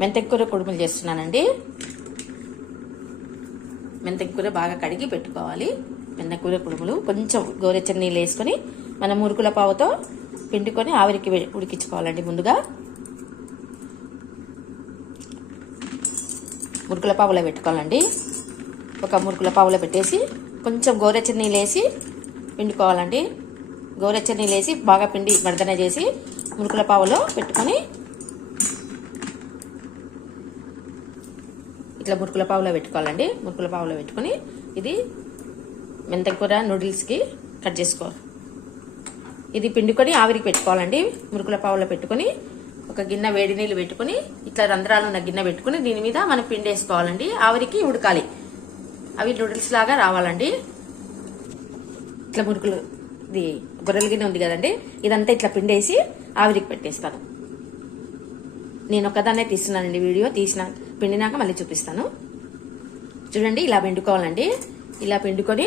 మెంతెకూర కుడుములు చేస్తున్నానండి. మెంతెకూర బాగా కడిగి పెట్టుకోవాలి. మెంతెకూర కుడుములు కొంచెం గోరెచ్చని నీళ్ళు వేసుకొని మనం మురుకుల పావుతో పిండుకొని ఆవిరికి ఉడికించుకోవాలండి. ముందుగా మురుకుల పావులో పెట్టుకోవాలండి. ఒక మురుకుల పావులో పెట్టేసి కొంచెం గోరెచ్చని నీళ్ళు వేసి పిండుకోవాలండి. గోరెచ్చని నీళ్ళు వేసి బాగా పిండి మర్దన చేసి మురుకుల పావులో పెట్టుకొని ఇట్లా మురుకుల పావులో పెట్టుకోవాలండి. మురుకుల పావులో పెట్టుకొని ఇది మెంతకూర నూడిల్స్కి కట్ చేసుకోవాలి. ఇది పిండుకొని ఆవిరికి పెట్టుకోవాలండి. మురుకుల పావులో పెట్టుకొని ఒక గిన్నె వేడి నీళ్ళు పెట్టుకుని ఇట్లా రంధ్రాలు ఉన్న గిన్నె పెట్టుకుని దీని మీద మనం పిండి వేసుకోవాలండి. ఆవిరికి ఉడకాలి. అవి నూడిల్స్ లాగా రావాలండి. ఇట్లా మురుకులు ఇది గొర్రెల గిన్నె ఉంది కదండి, ఇదంతా ఇట్లా పిండేసి ఆవిరికి పెట్టేస్తాను. నేను ఒక్కదాన్నే తీస్తున్నానండి వీడియో. పిండినాక మళ్ళీ చూపిస్తాను. చూడండి ఇలా పిండుకోవాలండి. ఇలా పిండుకొని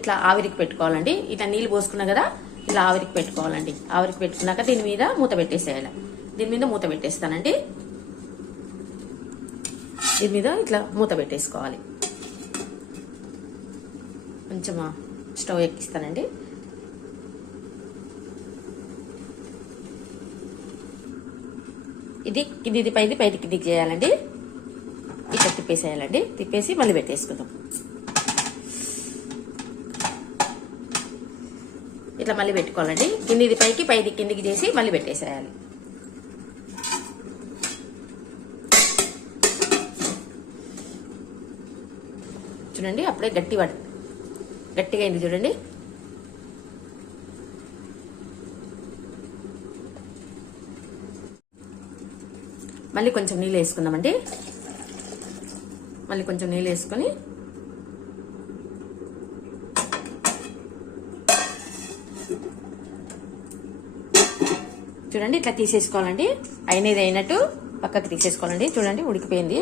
ఇట్లా ఆవిరికి పెట్టుకోవాలండి. ఇట్లా నీళ్ళు పోసుకున్నా కదా, ఇలా ఆవిరికి పెట్టుకోవాలండి. ఆవిరికి పెట్టుకున్నాక దీని మీద మూత పెట్టేసేయాలి. దీని మీద మూత పెట్టేస్తానండి. దీని మీద ఇట్లా మూత పెట్టేసుకోవాలి. కొంచెం స్టవ్ ఎక్కిస్తానండి. ఇది పైది కిందికి చేయాలండి. ఇట్లా తిప్పేసేయాలండి. తిప్పేసి మళ్ళీ పెట్టేసుకుందాం. ఇట్లా మళ్ళీ పెట్టుకోవాలండి. కిందిది పైది కిందికి చేసి మళ్ళీ పెట్టేసేయాలి. చూడండి అప్పుడే గట్టిగా అయింది చూడండి. మళ్ళీ కొంచెం నీళ్ళు వేసుకుందామండి. మళ్ళీ కొంచెం నీళ్ళు వేసుకొని చూడండి ఇట్లా తీసేసుకోవాలండి. అయినది అయినట్టు పక్కకి తీసేసుకోవాలండి. చూడండి ఉడికిపోయింది.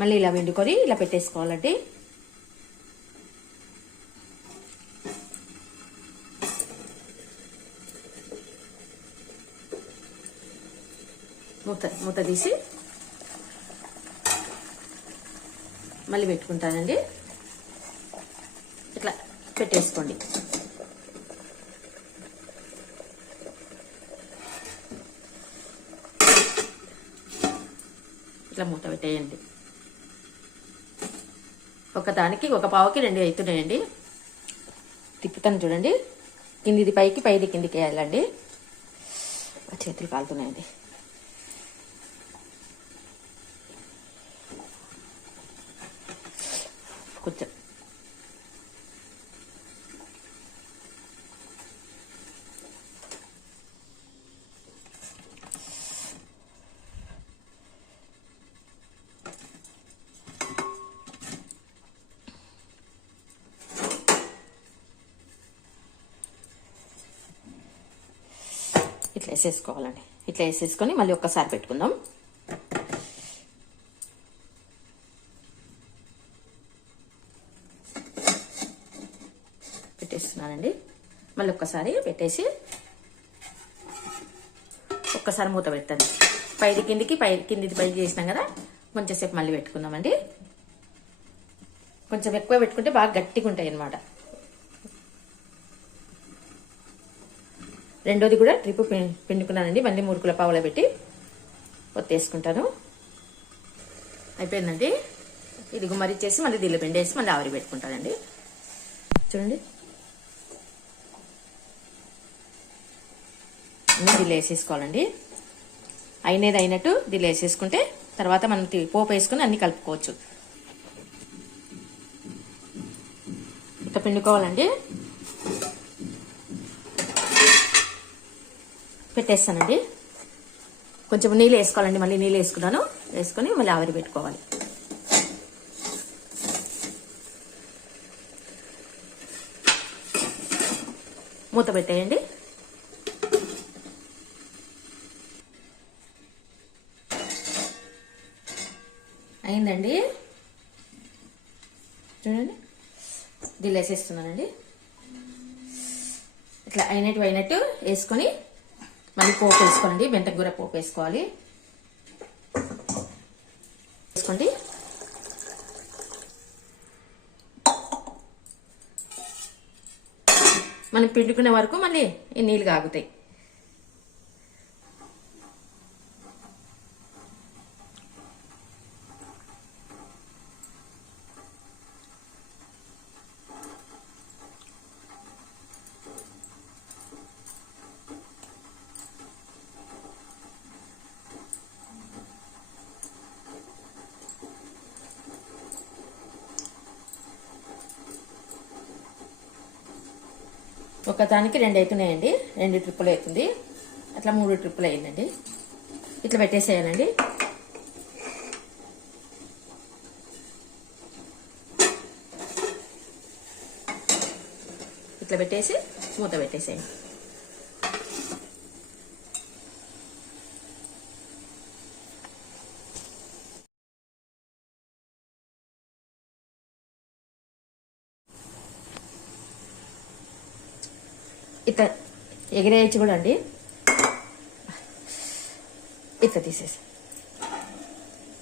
మళ్ళీ ఇలా వండుకొని ఇలా పెట్టేసుకోవాలండి. మూత తీసి మళ్ళీ పెట్టుకుంటానండి. ఇట్లా పెట్టేసుకోండి. ఇట్లా మూత పెట్టేయండి. ఒకదానికి ఒక పావుకి 2 అవుతున్నాయండి. తిప్పుతాను చూడండి. కిందిది పైది కిందికి వేయాలండి. చేతులు కాలుతున్నాయండి. కొంచెం ఇట్లా వేసేసుకోవాలండి. ఇట్లా వేసేసుకొని మళ్ళీ ఒక్కసారి పెట్టుకుందాం. పెట్టేస్తున్నానండి. మళ్ళీ ఒక్కసారి పెట్టేసి ఒక్కసారి మూత పెట్టండి. పైది కిందిది పైకి చేసినాం కదా, కొంచెంసేపు మళ్ళీ పెట్టుకుందామండి. కొంచెం ఎక్కువ పెట్టుకుంటే బాగా గట్టిగా ఉంటాయి అన్నమాట. రెండోది కూడా ట్రిప్ పిండుకున్నానండి. మళ్ళీ మురుకుల పావులో పెట్టి ఒత్తేసుకుంటాను. అయిపోయిందండి. ఇది గుమ్మరిచ్చేసి మళ్ళీ దీనిలో పిండేసి మళ్ళీ ఆవిరి పెట్టుకుంటానండి. చూడండి దీనిలో వేసేసుకోవాలండి. అయినది అయినట్టు దీనిలో వేసేసుకుంటే తర్వాత మనం పోపు వేసుకుని అన్ని కలుపుకోవచ్చు. ఇట్లా పిండుకోవాలండి. పెట్టేస్తానండి. కొంచెం నీళ్ళు వేసుకోవాలండి. మళ్ళీ నీళ్ళు వేసుకున్నాను. వేసుకొని మళ్ళీ ఆవిరి పెట్టుకోవాలి. మూత పెట్టేయండి. అయిందండి. చూడండి దీనిలో వేసేస్తున్నానండి. ఇట్లా అయినట్టు వేసుకొని మళ్ళీ పోపు వేసుకోండి, మెంతకూర పోపు వేసుకోవాలి. వేసుకోండి. మనం పిండుకునే వరకు మళ్ళీ ఈ నీళ్ళు కాగుతాయి. ఒకదానికి 2 అవుతున్నాయండి, 2 ట్రిప్పులు అవుతుంది. అట్లా 3 ట్రిప్పులు అయిందండి. ఇట్లా పెట్టేసేయాలండి. ఇట్లా పెట్టేసి మూత పెట్టేసేయండి. ఇట్లా ఎగిరేయచ్చు కూడా అండి. ఇట్లా తీసేసి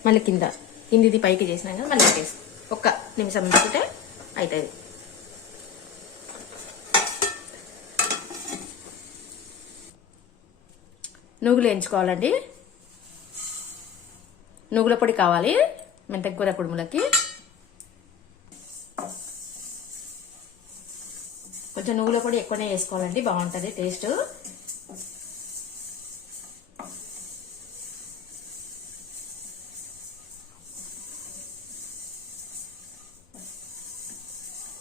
మళ్ళీ కిందిది పైకి చేసినాక మళ్ళీ పెట్టేసి ఒక్క నిమిషం ఉంచుకుంటే అవుతుంది. నువ్వులు వేయించుకోవాలండి. నువ్వుల పొడి కావాలి మెంతకూర కుడుములకి. కొంచెం నువ్వుల పొడి ఎక్కువనే వేసుకోవాలండి, బాగుంటుంది టేస్ట్.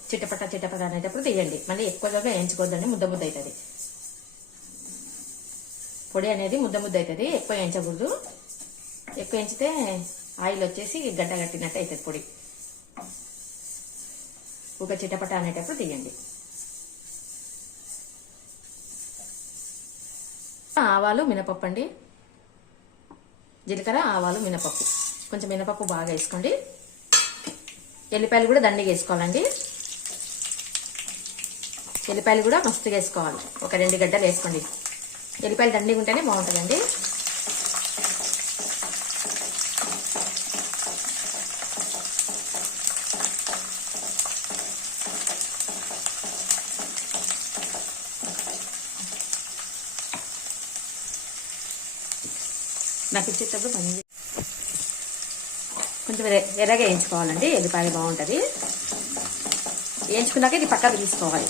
చిట్టపట్ట అనేటప్పుడు తీయండి. మళ్ళీ ఎక్కువగా వేయించుకోవద్దండి, ముద్ద ముద్ద అవుతుంది. పొడి అనేది ముద్ద ముద్ద అవుతుంది, ఎక్కువ వేయించకూడదు. ఎక్కువ వేయించితే ఆయిల్ వచ్చేసి గడ్డ కట్టినట్టు అవుతుంది పొడి. ఒక చిట్టపట్ట అనేటప్పుడు తీయండి. ఆవాలు మినపప్పు అండి, జీలకర్ర ఆవాలు మినపప్పు, కొంచెం మినపప్పు బాగా వేసుకోండి. ఎల్లిపాయలు కూడా దండిగా వేసుకోవాలండి. ఎల్లిపాయలు కూడా మస్తుగా వేసుకోవాలి, ఒక 2 గడ్డలు వేసుకోండి. ఎల్లిపాయలు దండిగా ఉంటేనే బాగుంటుందండి. నాకు ఇచ్చేటప్పుడు కొంచెం ఎర్రగా వేయించుకోవాలండి. ఎల్లిపాయ బాగుంటుంది. వేయించుకున్నాక ఇది పక్కకు తీసుకోవాలి.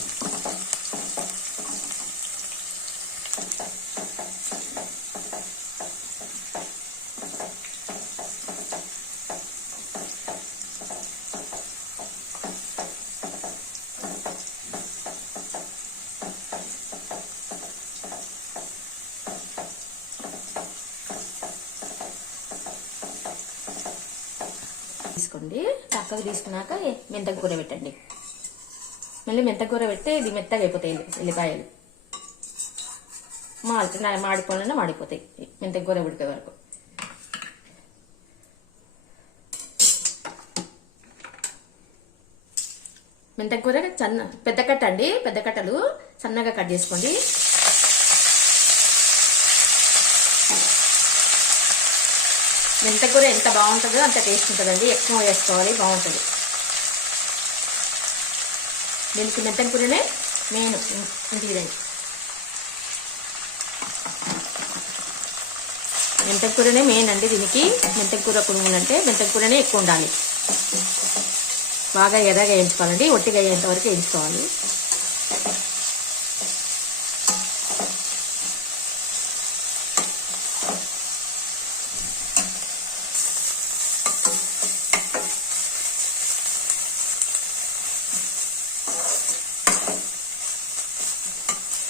తీసుకోండి. పక్కకు తీసుకున్నాక మెంతకూర పెట్టండి. మళ్ళీ మెంతకూర పెడితే ఇది మెత్తగా అయిపోతాయి ఎల్లిపాయలు. మాడిపోయినా మాడిపోతాయి మెంతకూర ఉడికే వరకు. మెంతకూర పెద్ద కట్ట అండి, పెద్ద కట్టలు సన్నగా కట్ చేసుకోండి. మెంతకూర ఎంత బాగుంటుందో అంత టేస్ట్ ఉంటుందండి. ఎక్కువ వేసుకోవాలి, బాగుంటుంది. దీనికి మెంతకూరనే మెయిన్ ఇంగ్రీడియంట్. మెంతకూరనే మెయిన్ అండి దీనికి. మెంతకూర కుడుములు అంటే మెంతకూరనే ఎక్కువ ఉండాలి. బాగా ఎర్రగా వేయించుకోవాలండి, ఒట్టిగా అయ్యేంత వరకు వేయించుకోవాలి.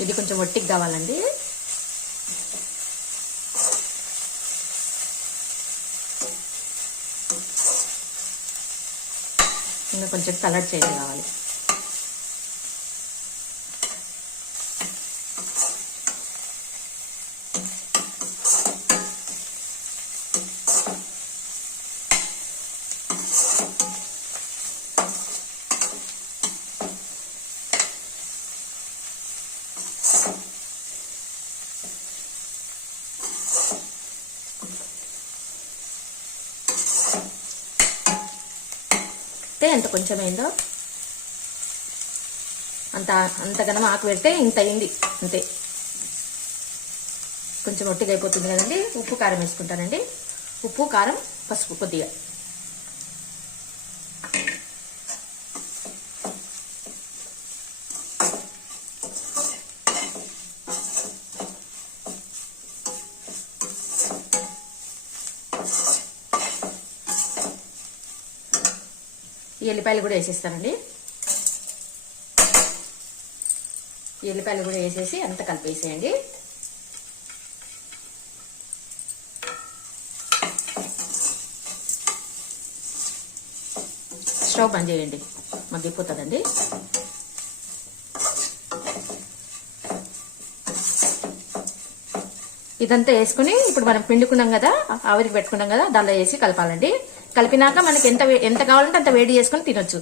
ఇది కొంచెం ఒట్టికి కావాలండి. ఇంకా కొంచెం కలర్ చేంజ్ కావాలి. ఎంత కొంచెం అయిందో అంతగానం ఆకు పెడితే ఇంత అయింది అంతే. కొంచెం ఒట్టిగా అయిపోతుంది కదండి. ఉప్పు కారం వేసుకుంటానండి. ఉప్పు కారం పసుపు కొద్దిగా. ఈ ఎల్లిపాయలు కూడా వేసేస్తానండి. ఈ ఎల్లిపాయలు కూడా వేసేసి అంతా కలిపేసేయండి. స్టవ్ బంద్ చేయండి, మగ్గిపోతుందండి. ఇదంతా వేసుకుని ఇప్పుడు మనం పిండుకున్నాం కదా, ఆవిరికి పెట్టుకున్నాం కదా, దానిలో వేసి కలపాలండి. కలిపినాక మనకి ఎంత కావాలంటే అంత వేడి చేసుకుని తినొచ్చు.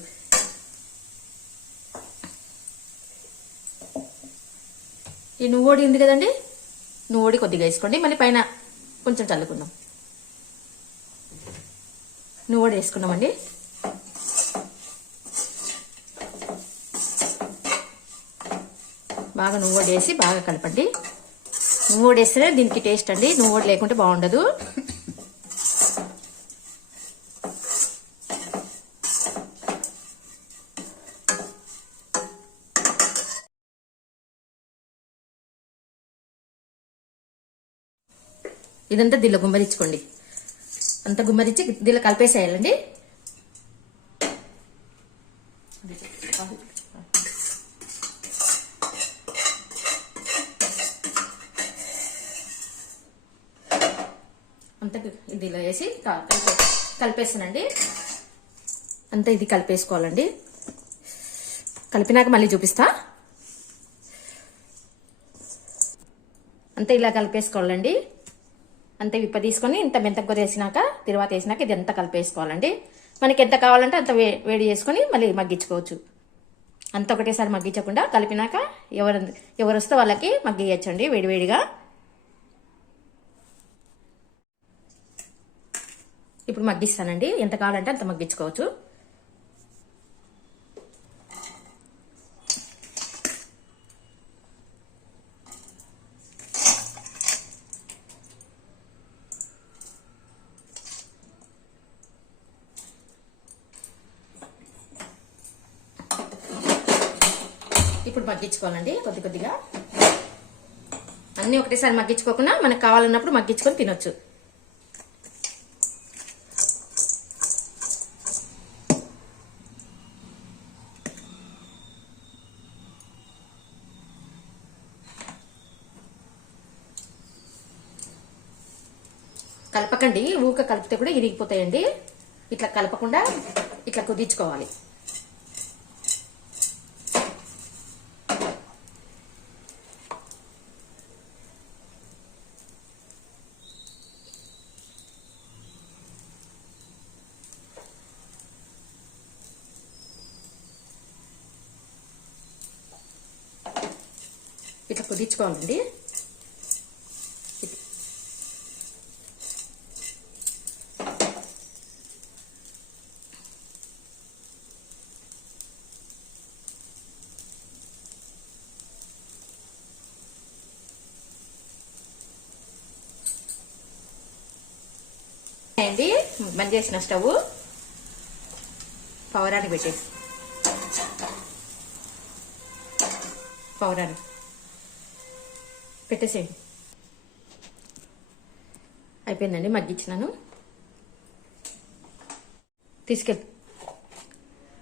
ఈ నువ్వోడి ఉంది కదండి, నువ్వోడి కొద్దిగా వేసుకోండి. మళ్ళీ పైన కొంచెం చల్లుకుందాం. నువ్వోడి వేసుకున్నామండి. బాగా నువ్వోడి వేసి బాగా కలపండి. నువ్వోడి వేస్తేనే దీనికి టేస్ట్ అండి, నువ్వోడి లేకుంటే బాగుండదు. ఇదంతా దీనిలో గుమ్మరించుకోండి. అంతా గుమ్మరించి దీనిలో కలిపేసేయాలండి. అంతా దీనిలో వేసి కలిపేస్తానండి. అంతా ఇది కలిపేసుకోవాలండి. కలిపినాక మళ్ళీ చూపిస్తా. అంతా ఇలా కలిపేసుకోవాలండి. అంతే విప్ప తీసుకొని ఇంత మెంతకూర వేసినాక తర్వాత వేసినాక ఇది ఎంత కలిపేసుకోవాలండి. మనకి ఎంత కావాలంటే అంత వేడి చేసుకొని మళ్ళీ మగ్గించుకోవచ్చు. అంత ఒకటేసారి మగ్గించకుండా కలిపినాక ఎవరు వస్తే వాళ్ళకి మగ్గియచ్చండి వేడివేడిగా. ఇప్పుడు మగ్గిస్తానండి, ఎంత కావాలంటే అంత మగ్గించుకోవచ్చు. ఇప్పుడు మగ్గించుకోవాలండి కొద్ది కొద్దిగా. అన్నీ ఒకటేసారి మగ్గించుకోకుండా మనకు కావాలన్నప్పుడు మగ్గించుకొని తినొచ్చు. కలపకండి, ఊక కలిపితే కూడా ఇరిగిపోతాయండి. ఇట్లా కలపకుండా ఇట్లా కుదించుకోవాలి. ఇట్లా కుదించుకోవాలండి. అండి బంద్ చేసిన స్టవ్ పవరానికి పెట్టేసి పవరానికి పెట్టేసేయండి. అయిపోయిందండి, మగ్గించినాను. తీసుకెళ్ళి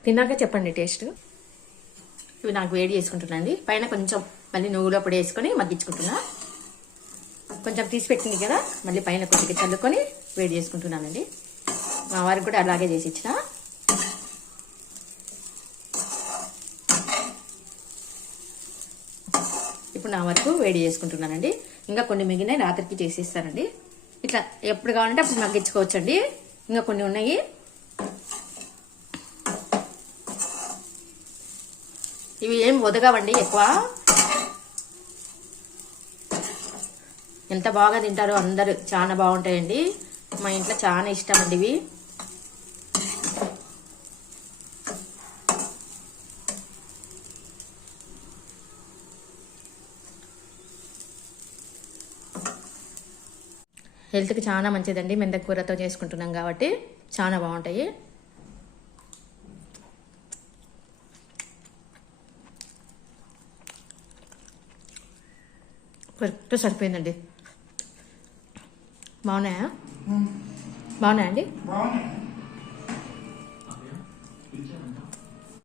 తిన్నాక చెప్పండి టేస్ట్. ఇవి నాకు వేడి చేసుకుంటున్నాండి. పైన కొంచెం మళ్ళీ నువ్వులో పొడి వేసుకొని మగ్గించుకుంటున్నా. కొంచెం తీసి పెట్టింది కదా, మళ్ళీ పైన కొద్దిగా చల్లుకొని వేడి చేసుకుంటున్నానండి. మా వారికి కూడా అలాగే చేసి ఇచ్చిన. ఇప్పుడు నా వరకు వేడి చేసుకుంటున్నానండి. ఇంకా కొన్ని మిగిలినాయి, రాత్రికి చేసేస్తానండి. ఇట్లా ఎప్పుడు కావాలంటే అప్పుడు మగ్గించుకోవచ్చండి. ఇంకా కొన్ని ఉన్నాయి. ఇవి ఏం వదగవండి ఎక్కువ. ఎంత బాగా తింటారో అందరూ, చాలా బాగుంటాయండి. మా ఇంట్లో చాలా ఇష్టం అండి ఇవి. హెల్త్కి చాలా మంచిదండి. మెంతక కూరతో చేసుకుంటున్నాం కాబట్టి చాలా బాగుంటాయి. కరెక్ట్ సరిపోయిందండి. బాగున్నాయా? బాగున్నాయండి.